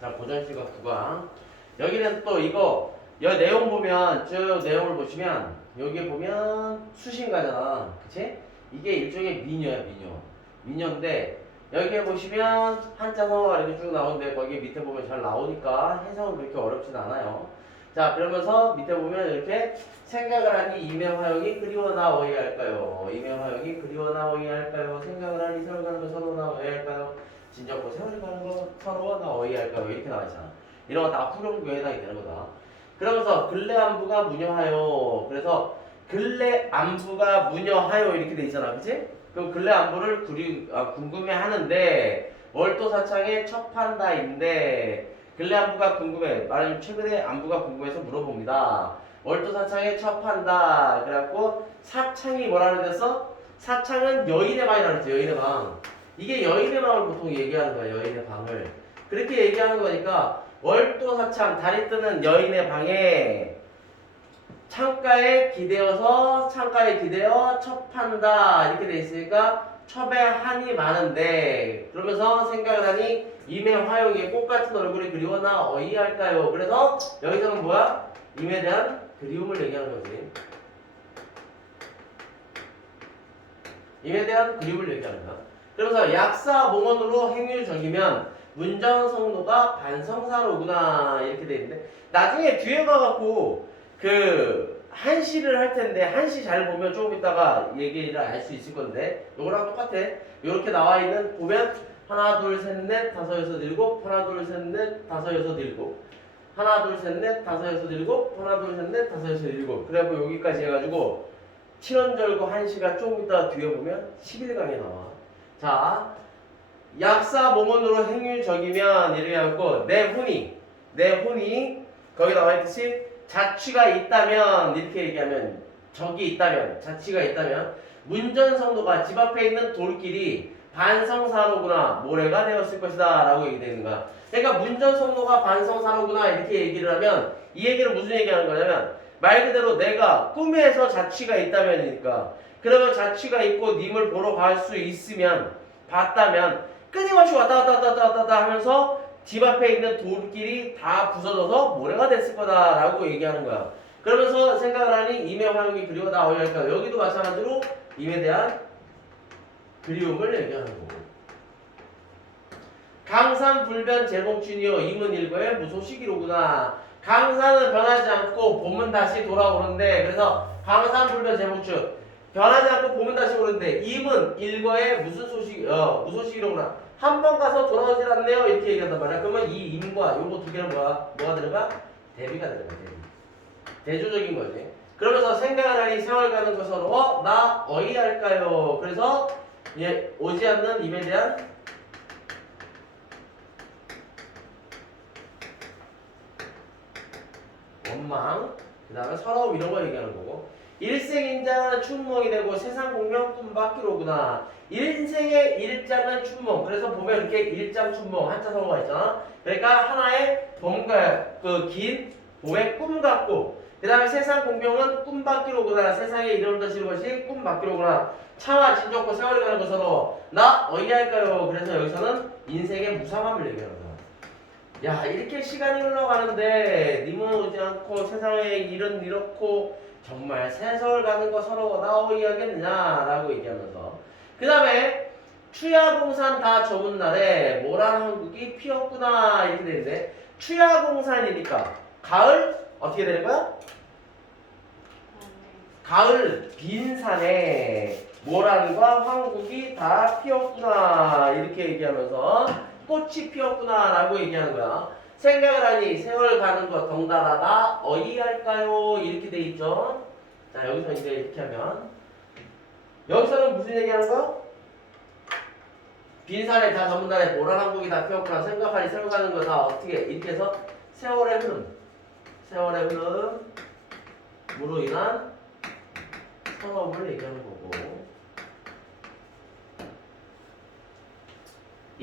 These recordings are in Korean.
자, 고전시각 9강. 여기는 또 이거, 여 내용 보면, 저 내용을 보시면, 여기 보면 수신가잖아. 그치? 이게 일종의 미녀야, 미녀. 미녀인데, 여기에 보시면 한자 성어가 이렇게 쭉 나오는데, 거기 밑에 보면 잘 나오니까 해석은 그렇게 어렵진 않아요. 자, 그러면서 밑에 보면 이렇게 생각을 하니 이매 화영이 그리워나 어이할까요? 이매 화영이 그리워나 어이할까요? 생각을 하니 서로 가는 거 서로나 어이할까요? 진정고 세월이 가는 거 서로나 어이할까요? 이렇게 나와 있잖아. 이런 거 다 후렴구에 해당이 되는 거다. 그러면서 근래 안부가 무녀하여. 그래서 근래 안부가 무녀하여 이렇게 돼 있잖아, 그치? 그럼 근래 안부를 아, 궁금해 하는데 월도사창의 첫 판다인데 근래 안부가 궁금해. 말하자면 최근에 안부가 궁금해서 물어봅니다. 월도사창의 첫 판다. 그래갖고 사창이 뭐라 그랬어? 사창은 여인의 방이라고 그랬지, 여인의 방. 이게 여인의 방을 보통 얘기하는 거야, 여인의 방을. 그렇게 얘기하는 거니까 월도사창, 달이 뜨는 여인의 방에 창가에 기대어서 창가에 기대어 첩한다 이렇게 돼 있으니까 첩에 한이 많은데 그러면서 생각을 하니 임의 화용의 꽃 같은 얼굴이 그리워 나 어이할까요? 그래서 여기서는 뭐야? 임에 대한 그리움을 얘기하는 거지. 임에 대한 그리움을 얘기하는 거야. 그래서 약사 몽원으로 행유적이면 문정성도가 반성사로구나 이렇게 돼 있는데 나중에 뒤에 가갖고 그 한시를 할 텐데 한시 잘 보면 조금 있다가 얘기를 알 수 있을 건데 요거랑 똑같아. 요렇게 나와 있는 보면 하나 둘 셋 넷 다섯 여섯 일곱 하나 둘 셋 넷 다섯 여섯 일곱. 하나 둘 셋 넷 다섯 여섯 일곱. 하나 둘 셋 넷 다섯 여섯 일곱. 그래갖고 여기까지 해가지고 칠원절고 한시가 조금 있다가 뒤에 보면 11강에 나와 자 약사 몽원으로 행유적이면 이렇게 해갖고 내 혼이 내 혼이 거기 나와 있듯이 자취가 있다면 이렇게 얘기하면 적이 있다면 자취가 있다면 문전성도가 집 앞에 있는 돌길이 반성사로구나 모래가 되었을 것이다 라고 얘기되는 거야. 그러니까 문전성도가 반성사로구나 이렇게 얘기를 하면 이 얘기를 무슨 얘기하는 거냐면 말 그대로 내가 꿈에서 자취가 있다면이니까 그러면 자취가 있고 님을 보러 갈 수 있으면 봤다면 끊임없이 왔다 갔다 왔다 갔다 왔다 하면서 집 앞에 있는 돌길이 다 부서져서 모래가 됐을 거다라고 얘기하는 거야. 그러면서 생각을 하니 임의 화용이 그리워다 어이할까 여기도 마찬가지로 임에 대한 그리움을 얘기하는 거고. 강산 불변 재봉춘이요 임은 일거의 무소식이로구나. 강산은 변하지 않고 봄은 다시 돌아오는데 그래서 강산 불변 재봉춘 변하지 않고 봄은 다시 오는데 임은 일거의 무슨 소식 어 무소식이로구나. 한 번 가서 돌아오질 않네요 이렇게 얘기한단 말이야. 그러면 이 임과 요거 두 개는 뭐야? 뭐가 들어가? 대비가 들어가 대비. 대조적인 거지. 그러면서 생각을 하니 세월 가는 것으로 어? 나 어이할까요? 그래서 예, 오지 않는 임에 대한 원망 그 다음에 서러움 이런 거 얘기하는 거고 일생인자는 춘몽이 되고 세상 공명 꿈밖이로구나. 인생의 일장은 춘몽. 그래서 보면 이렇게 일장 춘몽 한자 성어가 있잖아. 그러니까 하나의 봄과 그긴 봄의 꿈 같고 그 다음에 세상 공명은 꿈밖이로구나. 세상에 이르는 것이 꿈밖이로구나. 차와 진적고 세월이 가는 것으로 나 어이할까요? 그래서 여기서는 인생의 무상함을 얘기하는 거야 야 이렇게 시간이 흘러가는데 님은 오지 않고 세상의 일은 이렇고 정말 세월 가는 거 서로 나오이 하겠느냐 라고 얘기하면서 그 다음에 추야공산 다 접은 날에 모란 한국이 피었구나 이렇게 되는데 추야공산이니까 가을 어떻게 되는 거야? 가을 빈산에 모란과 황국이 다 피었구나 이렇게 얘기하면서 꽃이 피었구나 라고 얘기하는 거야. 생각을 하니 세월 가는 것 덩달아 다 어이할까요? 이렇게 돼 있죠. 자 여기서 이제 이렇게 하면 여기서는 무슨 얘기하는 거야? 빈산에 다 전문 날에 모란 한국이 다 피었구나 생각하니 가는 거 다 어떻게 이렇게 해서 세월의 흐름. 세월의 흐름으로 인한 서러움을 얘기하는 거고.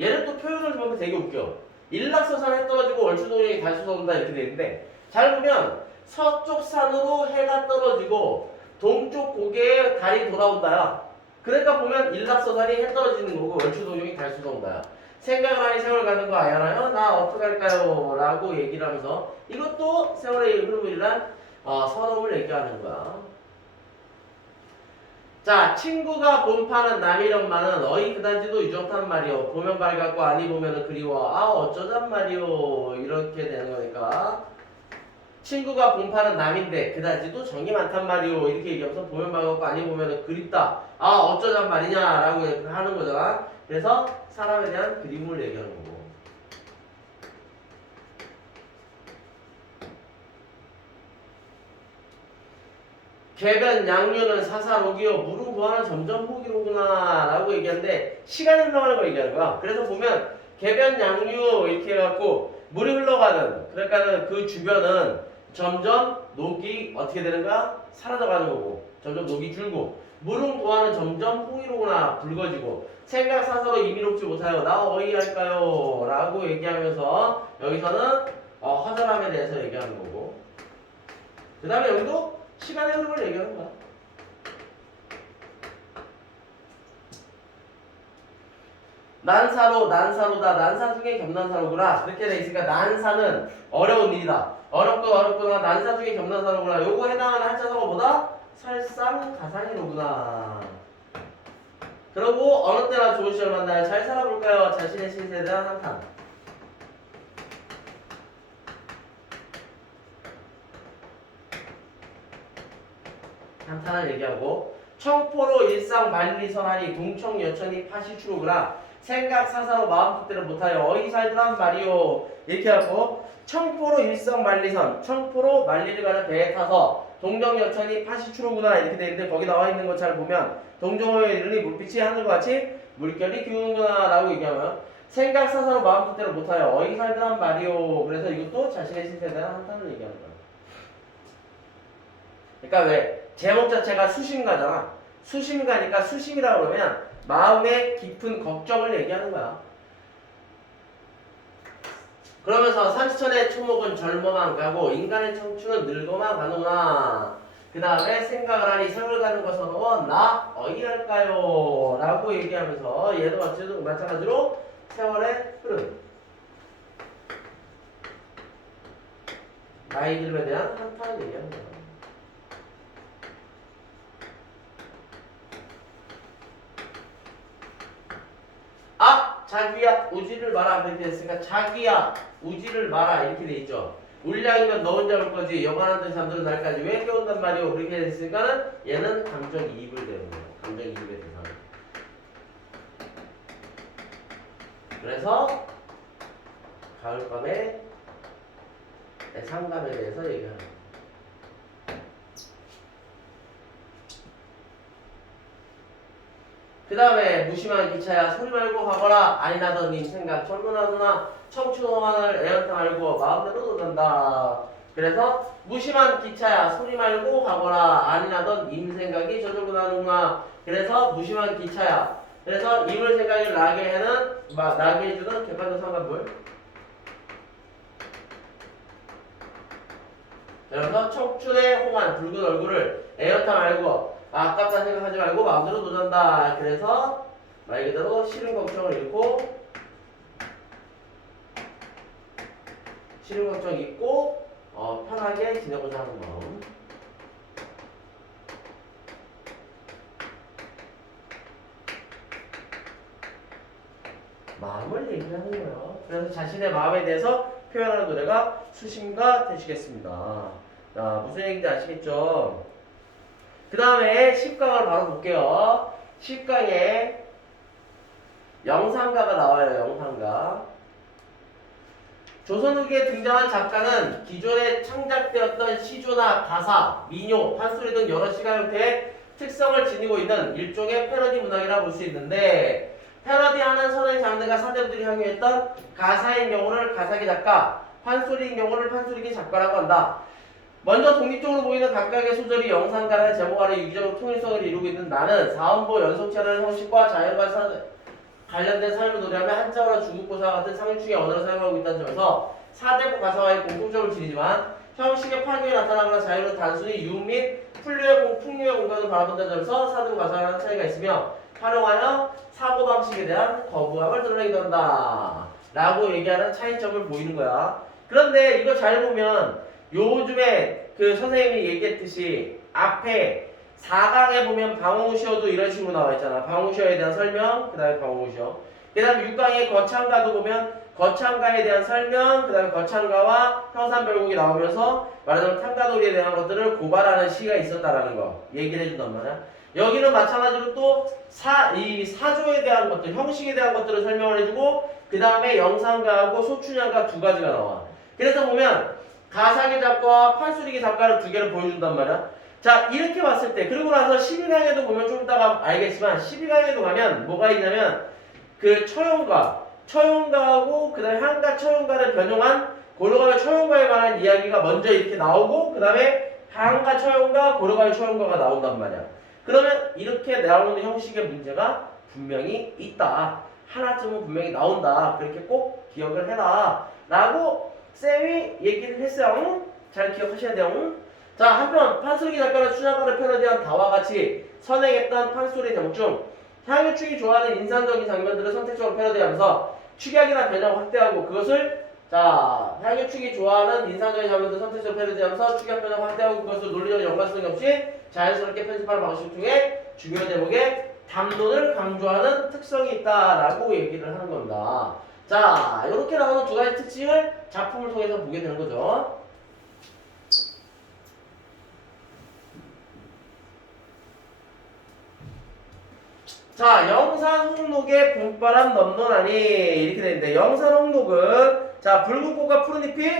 얘는 또 표현을 보면 되게 웃겨. 일락서산에 떨어지고 월추동령이 달수서 온다 이렇게 돼 있는데 잘 보면 서쪽 산으로 해가 떨어지고 동쪽 고개에 달이 돌아온다야 그러니까 보면 일락서산이 해 떨어지는 거고 월추동령이 달수서 온다야 생각을 하니 세월 가는 거 아야나요? 나 어떡할까요? 라고 얘기를 하면서 이것도 세월의 흐름을 일한 어, 선험을 얘기하는 거야. 자, 친구가 본파는 남이련만은 어이 그다지도 유정탄 말이요. 보면 밝았고 아니 보면은 그리워. 아 어쩌잔 말이요. 이렇게 되는 거니까. 친구가 본파는 남인데 그다지도 정이 많단 말이요. 이렇게 얘기하면서 보면 밝았고 아니 보면은 그립다. 아 어쩌잔 말이냐 라고 하는 거잖아. 그래서 사람에 대한 그리움을 얘기하는 거고. 개변 양류는 사사록이요 물은 구하는 점점 호기로구나 라고 얘기하는데 시간이 흘러가는 거 얘기하는 거야 그래서 보면 개변 양류 이렇게 해갖고 물이 흘러가는 그러니까는 그 주변은 점점 녹이 어떻게 되는 거야? 사라져가는 거고 점점 녹이 줄고 물은 구하는 점점 호기로구나 붉어지고 생각 사서로 이미롭지 못하여 나 어이할까요? 라고 얘기하면서 여기서는 어, 허전함에 대해서 얘기하는 거고 그 다음에 여기도 시간의 흐름을 얘기하는 거야. 난사로 난사로다 난사 중에 겸난사로구나 이렇게 돼 있으니까 난사는 어려운 일이다 어렵고 어렵구나 난사 중에 겸난사로구나. 요거 해당하는 한자성어 보다 설상가상이로구나. 그러고 어느 때나 좋은 시절 만나요 잘 살아볼까요? 자신의 신세에 대한 한탄. 한탄을 얘기하고 청포로 일상 만리선하니 동청 여천이 파시추로구나. 생각 사사로 마음 뜻대로 못하여 어이 살더란 말이요 이렇게 하고 청포로 일상 만리선 청포로 만리를 가는 배에 타서 동정 여천이 파시추로구나 이렇게 돼 있는데 거기 나와 있는 것 잘 보면 동정호에 이르니 물빛이 하늘과 같이 물결이 기우는구나 라고 얘기하면 생각 사사로 마음 뜻대로 못하여 어이 살더란 말이요 그래서 이것도 자신의 신세에 대한 한탄을 얘기하는 거야 그러니까 왜 제목 자체가 수심가잖아. 수심가니까 수심이라고 그러면 마음의 깊은 걱정을 얘기하는 거야. 그러면서 산천의 초목은 젊어만 가고 인간의 청춘은 늙어만 가는구나. 그 다음에 생각을 하니 세월 가는 것은 나 어이할까요? 라고 얘기하면서 얘도 마찬가지로- 세월의 흐름. 나이 들에 대한 한탄을. 아 자기야 우지를 마라 그렇게 됐으니까 자기야 우지를 마라 이렇게 돼 있죠. 울량이면 너 혼자 올 거지. 영원한 듯 잠드는 날까지. 왜 깨운단 말이오? 그렇게 됐으니까는 얘는 감정이입을 되는 거예요. 감정이입의 대상 그래서 가을밤에 상감에 대해서 얘기하는 거예요 그 다음에 무심한 기차야 소리 말고 가거라 아니나던 님 생각 젊은하구나 청춘호만을 애연타 말고 마음대로 노단다. 그래서 무심한 기차야 소리 말고 가거라 아니나던 임 생각이 저절로 나는구나. 그래서 무심한 기차야. 그래서 임을 생각이 나게 마- 나게 해주는 객관적 상관물 그래서 청춘의 홍한 붉은 얼굴을 애연타 말고 아깝다 생각하지 말고 마음대로 노전다. 그래서 말 그대로 싫은 걱정을 잃고 싫은 걱정 잊고 어, 편하게 지내고자 하는 마음. 마음을 얘기하는 거예요. 그래서 자신의 마음에 대해서 표현하는 노래가 수심가 되시겠습니다. 자, 무슨 얘기인지 아시겠죠? 그 다음에 10강을 바로 볼게요. 10강에 영상가가 나와요. 영상가. 조선 후기에 등장한 작가는 기존에 창작되었던 시조나 가사, 민요, 판소리 등 여러 시가 형태의 특성을 지니고 있는 일종의 패러디 문학이라 볼 수 있는데 패러디하는 선의 장르가 사대부들이 향유했던 가사인 경우를 가사기 작가, 판소리인 경우를 판소리기 작가라고 한다. 먼저 독립적으로 보이는 각각의 소절이 영상가라는 제목 아래 유기적으로 통일성을 이루고 있는 나는 사음보 연속체라는 형식과 자연과 사- 관련된 삶을 노래하며 한자어나 중국고사 같은 상류축의 언어를 사용하고 있다는 점에서 사대부 가사와의 공통점을 지니지만 형식의 파괴에 나타나거나 자유는 단순히 유및 풍류의 공간을 바라본다는 점에서 사대부 가사와는 차이가 있으며 활용하여 사고방식에 대한 거부함을 드러내기도 한다. 라고 얘기하는 차이점을 보이는 거야. 그런데 이거 잘 보면 요즘에 그 선생님이 얘기했듯이 앞에 4강에 보면 방홍시어도 이런 식으로 나와 있잖아. 방홍시어에 대한 설명, 그 다음에 방홍시어. 그 다음에 6강의 거창가도 보면 거창가에 대한 설명, 그 다음에 거창가와 형산별곡이 나오면서 말하자면 탕가놀이에 대한 것들을 고발하는 시가 있었다라는 거 얘기를 해준단 말이야. 여기는 마찬가지로 또 사, 이 사조에 대한 것들, 형식에 대한 것들을 설명을 해주고 그 다음에 영상가하고 소춘향가 두 가지가 나와. 그래서 보면 가사기 작가와 판소리기 작가를 두 개를 보여준단 말이야. 자 이렇게 봤을 때 그리고 나서 12강에도 보면 좀 이따가 알겠지만 12강에도 가면 뭐가 있냐면 그 처용가 처용가하고 그 다음에 한가 처용가를 변용한 고려가의 처용가에 관한 이야기가 먼저 이렇게 나오고 그 다음에 한가 처용가 고려가의 처용가가 나온단 말이야. 그러면 이렇게 나오는 형식의 문제가 분명히 있다. 하나쯤은 분명히 나온다. 그렇게 꼭 기억을 해라. 라고 쌤이 얘기를 했어요 응? 잘 기억하셔야 돼요 응? 자 한편 판소리 작가는 추장가를 패러디한 다와 같이 선행했던 판소리 제목 중 향유축이 좋아하는 인상적인 장면들을 선택적으로 패러디하면서 축약이나 변형을 확대하고 그것을 자 향유축이 좋아하는 인상적인 장면들을 선택적으로 패러디하면서 축약 변형 확대하고 그것을 논리적 연관성이 없이 자연스럽게 편집하는 방식 중에 중요 대목에 담론을 강조하는 특성이 있다라고 얘기를 하는 겁니다. 자 이렇게 나오는 두 가지 특징을 작품을 통해서 보게 되는 거죠. 자, 영산 홍록의 봄바람 넘노나니 이렇게 되는데 영산 홍록은 자 붉은 꽃과 푸른 잎이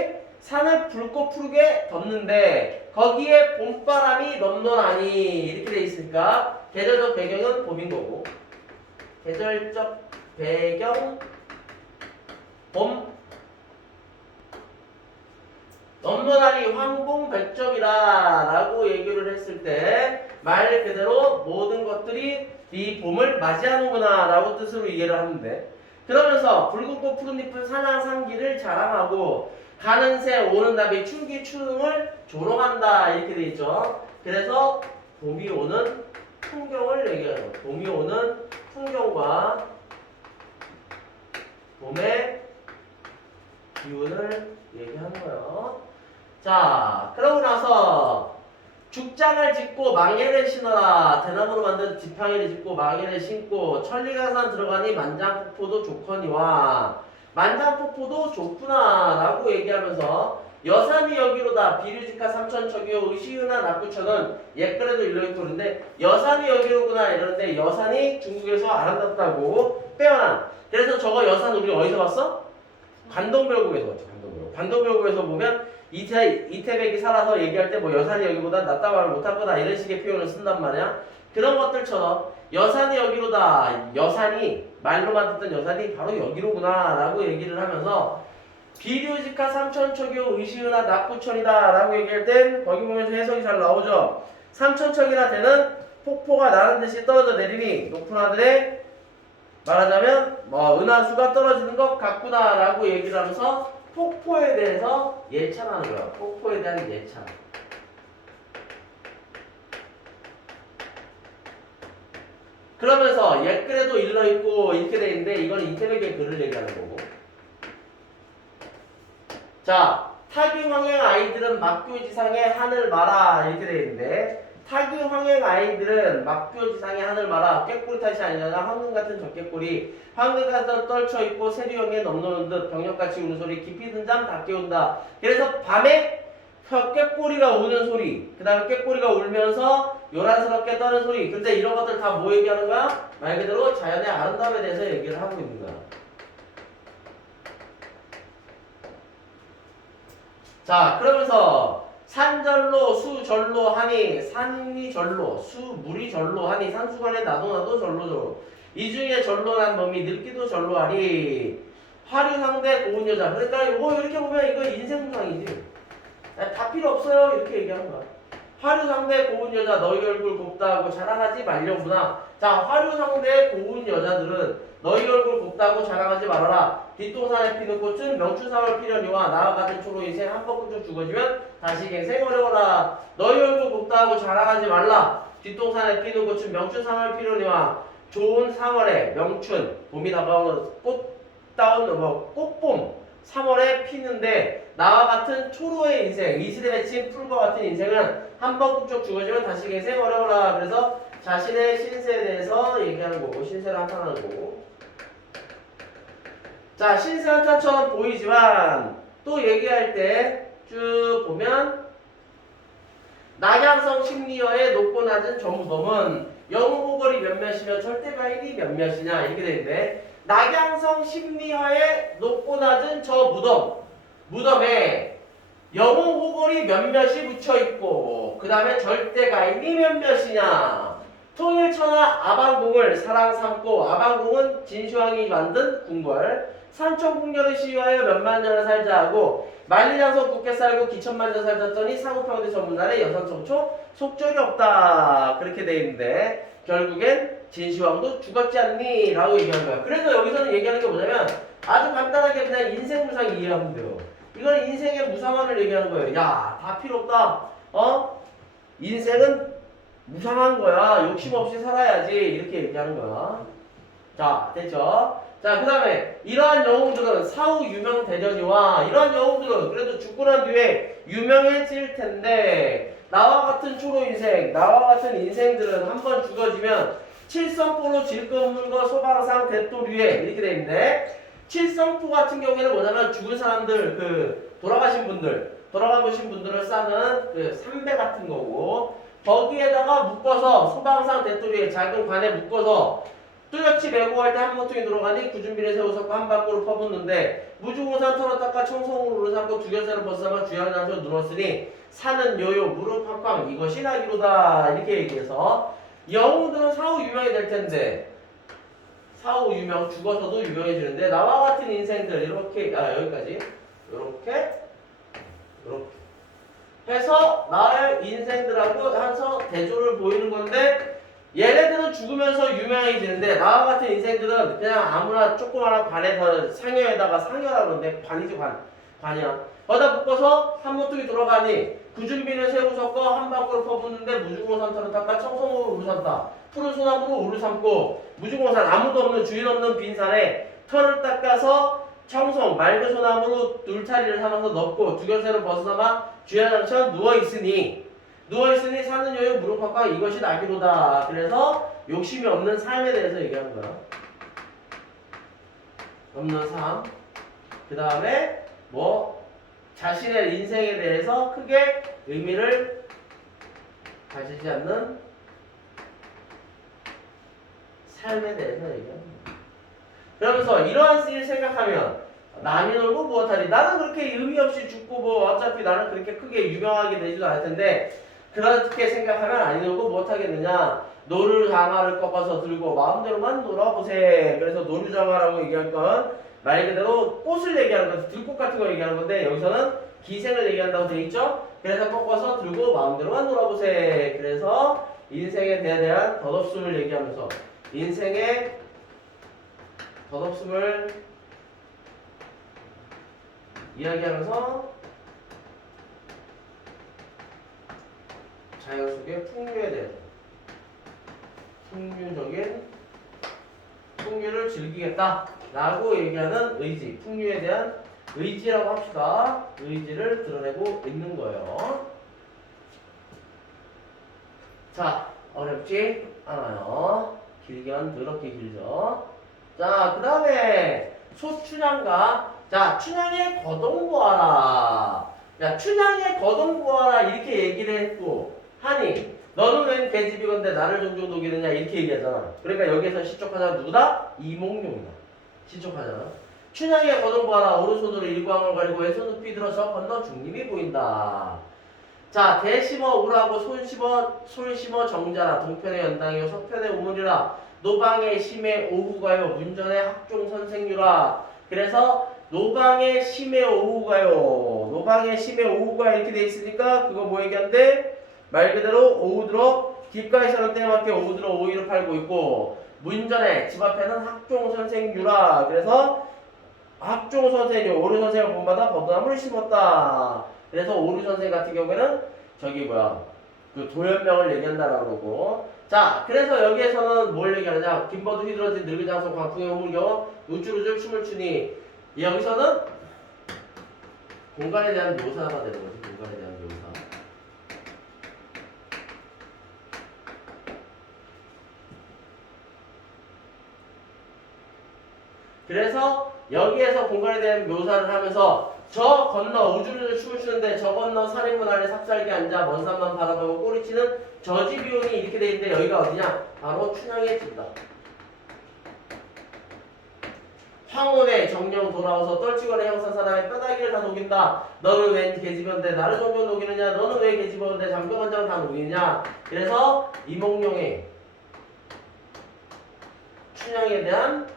산을 붉고 푸르게 덮는데 거기에 봄바람이 넘노나니 이렇게 돼 있으니까 계절적 배경은 봄인 거고 계절적 배경 봄? 넘노나니 황봉 백점이라라고 얘기를 했을 때 말 그대로 모든 것들이 이 봄을 맞이하는구나 라고 뜻으로 이해를 하는데 그러면서 붉은 꽃 푸른 잎은 산화상기를 자랑하고 가는 새 오는 나비 춘기 추능을 조롱한다 이렇게 돼 있죠. 그래서 봄이 오는 풍경을 얘기해요. 봄이 오는 풍경과 봄의 기운을 얘기하는 거예요. 자 그러고 나서 죽장을 짓고 망예를 신어라. 대나무로 만든 지팡이를 짚고 망예를 신고 천리가산 들어가니 만장폭포도 좋거니와 만장폭포도 좋구나 라고 얘기하면서 여산이 여기로다. 비류지카 삼천척이요. 의시은하 낙구천은 옛글에도 일러있고 그런데 여산이 여기로구나 이러는데 여산이 중국에서 아름답다고 빼어난. 그래서 저거 여산 우리 어디서 봤어? 관동별곡에서 봤죠 관동별곡 관동별곡에서 보면 이태, 이태백이 살아서 얘기할 때 뭐 여산이 여기보다 낫다 말을 못할 거다 이런 식의 표현을 쓴단 말이야. 그런 것들처럼 여산이 여기로다. 여산이 말로만 듣던 여산이 바로 여기로구나 라고 얘기를 하면서 비류지카 삼천척이요 의시은하 낙구천이다 라고 얘기할 땐 거기 보면 해석이 잘 나오죠. 삼천척이나 되는 폭포가 나는 듯이 떨어져 내리니 높은 하늘에 말하자면 뭐 은하수가 떨어지는 것 같구나 라고 얘기를 하면서 폭포에 대해서 예찬하는 거야. 폭포에 대한 예찬. 그러면서 옛글에도 일러 있고 이렇게 돼 있는데 이건 이태백의 글을 얘기하는 거고. 자, 타기 황행 아이들은 막교지상의 하늘 마라 이렇게 돼 있는데 타기 황행 아이들은 막교지상의 하늘 마라 꾀꼬리 탓이 아니라 황금 같은 적개꼬리 황금 같은 떨쳐 있고 세류형에 넘노는 듯 병력같이 우는 소리 깊이 든잠 다 깨운다. 그래서 밤에 혀 꾀꼬리가 우는 소리 그 다음에 꾀꼬리가 울면서 요란스럽게 떠는 소리. 근데 이런 것들 다 뭐 얘기하는 거야? 말 그대로 자연의 아름다움에 대해서 얘기를 하고 있는 거야. 자 그러면서 산절로 수절로 하니 산이 절로 수 물이 절로 하니 산수간에 나도 나도 절로 절로. 이 중에 절로란 놈이 늙기도 절로 하리. 화류상대 고운 여자. 그러니까 이거 이렇게 보면 이거 인생상이지. 아, 다 필요 없어요. 이렇게 얘기하는 거야 화류 상대 고운 여자 너희 얼굴 곱다 하고 자랑하지 말려구나. 자 화류 상대 고운 여자들은 너희 얼굴 곱다고 자랑하지 말아라. 뒷동산에 피는 꽃은 명춘상을 피려니와 나와 같은 초로 인생 한 번쯤 죽어지면 다시 갱생 어려워라. 너희 얼굴 곱다고 자랑하지 말라. 뒷동산에 피는 꽃은 명춘상을 피려니와 좋은 3월에 명춘 봄이 다가오는 꽃 꽃다운 뭐 꽃봄 3월에 피는데 나와 같은 초로의 인생 이슬에 맺힌 풀과 같은 인생은 한 번 꿈쩍 죽어지면 다시 계생 어려워라. 그래서 자신의 신세에 대해서 얘기하는 거고 신세를 한탄하는 거고. 자 신세 한탄처럼 보이지만 또 얘기할 때 쭉 보면 낙양성 심리어의 높고 낮은 저무덤은 영호거리 몇몇이며 절대가일이 몇몇이냐 이렇게 되는데 낙양성 심리어의 높고 낮은 저 무덤. 무덤에 영호호걸이 몇몇이 붙여 있고 그 다음에 절대 가인이 몇몇이냐. 통일천하 아방궁을 사랑 삼고 아방궁은 진시황이 만든 궁궐. 산천궁녀를 시위하여 몇만 년을 살자 하고 만리장성 굳게 살고 기천만 년 살았더니 사고평대 전문날에 여성청초 속절이 없다. 그렇게 돼 있는데 결국엔 진시황도 죽었지 않니? 라고 얘기하는 거야 그래서 여기서는 얘기하는 게 뭐냐면 아주 간단하게 그냥 인생 무상 이해하면 돼요 이건 인생의 무상함을 얘기하는 거예요 야 다 필요 없다 어? 인생은 무상한 거야 욕심 없이 살아야지 이렇게 얘기하는 거야 자 됐죠? 자, 그 다음에 이러한 영웅들은 사후 유명 대전이와 이러한 영웅들은 그래도 죽고 난 뒤에 유명해질 텐데 나와 같은 초로 인생, 나와 같은 인생들은 한 번 죽어지면 칠성포로 질끈물과 소방상 대토류에 이렇게 돼 있는데 칠성포 같은 경우에는 뭐냐면 죽은 사람들 그 돌아가신 분들 돌아가신 분들을 싸는 그 삼배 같은 거고 거기에다가 묶어서 소방상 대토류에 작은 관에 묶어서 뚜렷이 메고 할 때 한 모퉁이 들어가니 구준비를 세우서고 한 밖으로 퍼붓는데 무중우산 털어 닦아 청송으로 삼고 두견살을 벗어만 주야장소 누웠으니 산은 요요 무릎 팡팡 이것이 나기로다. 이렇게 얘기해서 영웅들은 사후 유명이 될 텐데 사후 유명 죽어서도 유명해지는데 나와 같은 인생들 이렇게 아 여기까지. 이렇게 이렇게. 해서 나의 인생들하고 해서 대조를 보이는 건데 얘네들은 죽으면서 유명해지는데 나와 같은 인생들은 그냥 아무나 조그마한 관에서 상여에다가 상여라고 그러는데 관이지 관 관이야 거기다 묶어서 한 모퉁이 들어가니 구준비는 새우 섞어 한 밖으로 퍼붓는데 털을 닦아 청송으로 우르 삼다 푸른 소나무로 우르 삼고 무중호산 아무도 없는 주인 없는 빈산에 털을 닦아서 청송 맑은 소나무로 울타리를 삼아서 넣고 두견새로 벗어나마 주야장천 누워있으니 누워있으니 사는 여유 무릎 팍팍 이것이 낙이로다. 그래서 욕심이 없는 삶에 대해서 얘기하는 거야. 없는 삶. 그 다음에 뭐 자신의 인생에 대해서 크게 의미를 가지지 않는 삶에 대해서 거야. 그러면서 이러한 일을 생각하면 남이 놀고 무엇하리 나는 그렇게 의미 없이 죽고 뭐 어차피 나는 그렇게 크게 유명하게 되지도 않을 텐데 그렇게 생각하면 아니 놀고 무엇하겠느냐? 노를 장화를 꺾어서 들고 마음대로만 놀아보세. 그래서 노루 장화라고 얘기할 건 말 그대로 꽃을 얘기하는 건 들꽃 같은 거 얘기하는 건데 여기서는 기생을 얘기한다고 돼 있죠? 그래서 꺾어서 들고 마음대로만 놀아보세. 그래서 인생에 대한 덧없음을 얘기하면서 인생의 덧없음을 이야기하면서 자연 속의 풍류에 대해서 풍류적인 풍류를 즐기겠다 라고 얘기하는 의지, 풍류에 대한 의지라고 합시다. 의지를 드러내고 있는 거예요. 자, 어렵지 않아요. 길면 더럽게 길죠. 자, 그 다음에 소춘향가. 자, 춘향의 거동 보아라. 야, 춘향의 거동 보아라. 이렇게 얘기를 했고, 하니, 너는 웬 계집이건데 나를 종종 녹이느냐. 이렇게 얘기하잖아. 그러니까 여기서 시촉하자는 누구다? 이몽룡이다. 시촉하잖아. 춘향의 거동 보아라. 오른손으로 일광을 가리고 왼손 높이 들어서 건너 중림이 보인다. 자, 대 심어 우라고 손 심어 손 심어 정자라 동편의 연당이요 서편의 우물이라 노방의 심의 오후가요 문전의 학종 선생유라 그래서 노방의 심의 오후가요 노방의 심의 오후가 이렇게 돼 있으니까 그거 뭐 얘기한대 말 그대로 오후 들어 길가에서는 때맞게 오후 들어 오이를 팔고 있고 문전에 집 앞에는 학종 선생 유라. 그래서 학종 선생유 오류 선생을 본받아 버드나무를 심었다. 그래서 오류 선생 같은 경우에는 저기 뭐야 그 도연명을 얘기한다라고 그러고. 자 그래서 여기에서는 뭘 얘기하느냐. 김버드 휘두러진 늙은 장소 광풍의 호물겨 우쭐우쭐 춤을 추니. 여기서는 공간에 대한 묘사가 되는 거지 공간에 대한 묘사 그래서 여기에서 공간에 대한 묘사를 하면서 저 건너 우주를 춤을 추는데 저 건너 살인문 아래 삽살개 앉아 먼 산만 바라보고 꼬리치는 저 집이온이 이렇게 돼 있는데 여기가 어디냐? 바로 춘향의 집이다. 황혼의 정령 돌아와서 떨치거나 형산 사람의 뼈다귀를 다 녹인다. 너는 웬 계집어인데 나를 정령 녹이느냐? 너는 왜 계집어인데 장병관장을 다 녹이느냐? 그래서 이몽룡의 춘향에 대한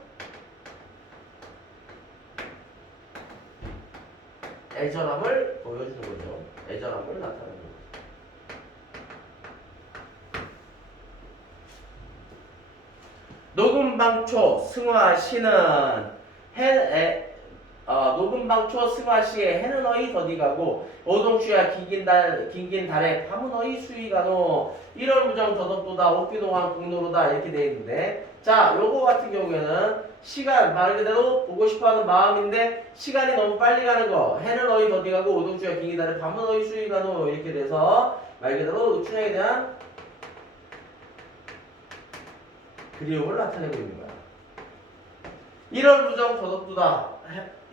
애절함을 보여주는 거죠. 애절함을 나타내는 거죠. 녹음방초 승화시는 해, 에, 어, 녹음방초 승화시에 해는 어이 더디가고 오동추야 긴긴 달 긴긴 달에 밤은 어이 수위가노. 1월 무정 더덕도다 옥비동안 국로로다 이렇게 돼 있는데. 자 요거 같은 경우에는 시간 말 그대로 보고 싶어하는 마음인데 시간이 너무 빨리 가는 거. 해는 어이 더디가고 오동추야 긴긴 달에 밤은 어이 수위가노. 이렇게 돼서 말 그대로 춘향에 대한 그리움을 나타내고 있는 거야. 1월 무정 더덥도다.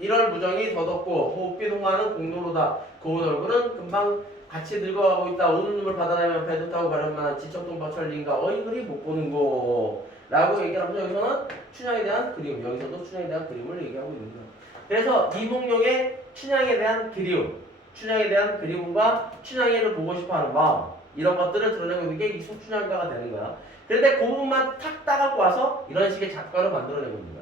1월 무정이 더덥고 호흡기 동화는 공로로다. 고운 얼굴은 금방 같이 늙어가고 있다. 오는 눈을 받아내면 배도 타고 가련만한 지척동 버철린가 어이글이 못 보는고 라고 얘기하면서 여기서는 춘향에 대한 그리움 여기서도 춘향에 대한 그림을 얘기하고 있는 거야. 그래서 이몽룡의 춘향에 대한 그리움 춘향에 대한 그리움과 춘향이를 보고 싶어하는 마음 이런 것들을 드러내고 있는 게 이송춘향가가 되는 거야. 그런데 그 부분만 탁 따갖고 와서 이런 식의 작가를 만들어내고 있는 거야.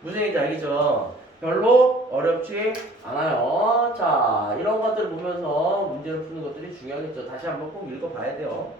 무슨 얘기인지 알겠죠? 별로 어렵지 않아요. 자, 이런 것들을 보면서 문제를 푸는 것들이 중요하겠죠. 다시 한번 꼭 읽어봐야 돼요.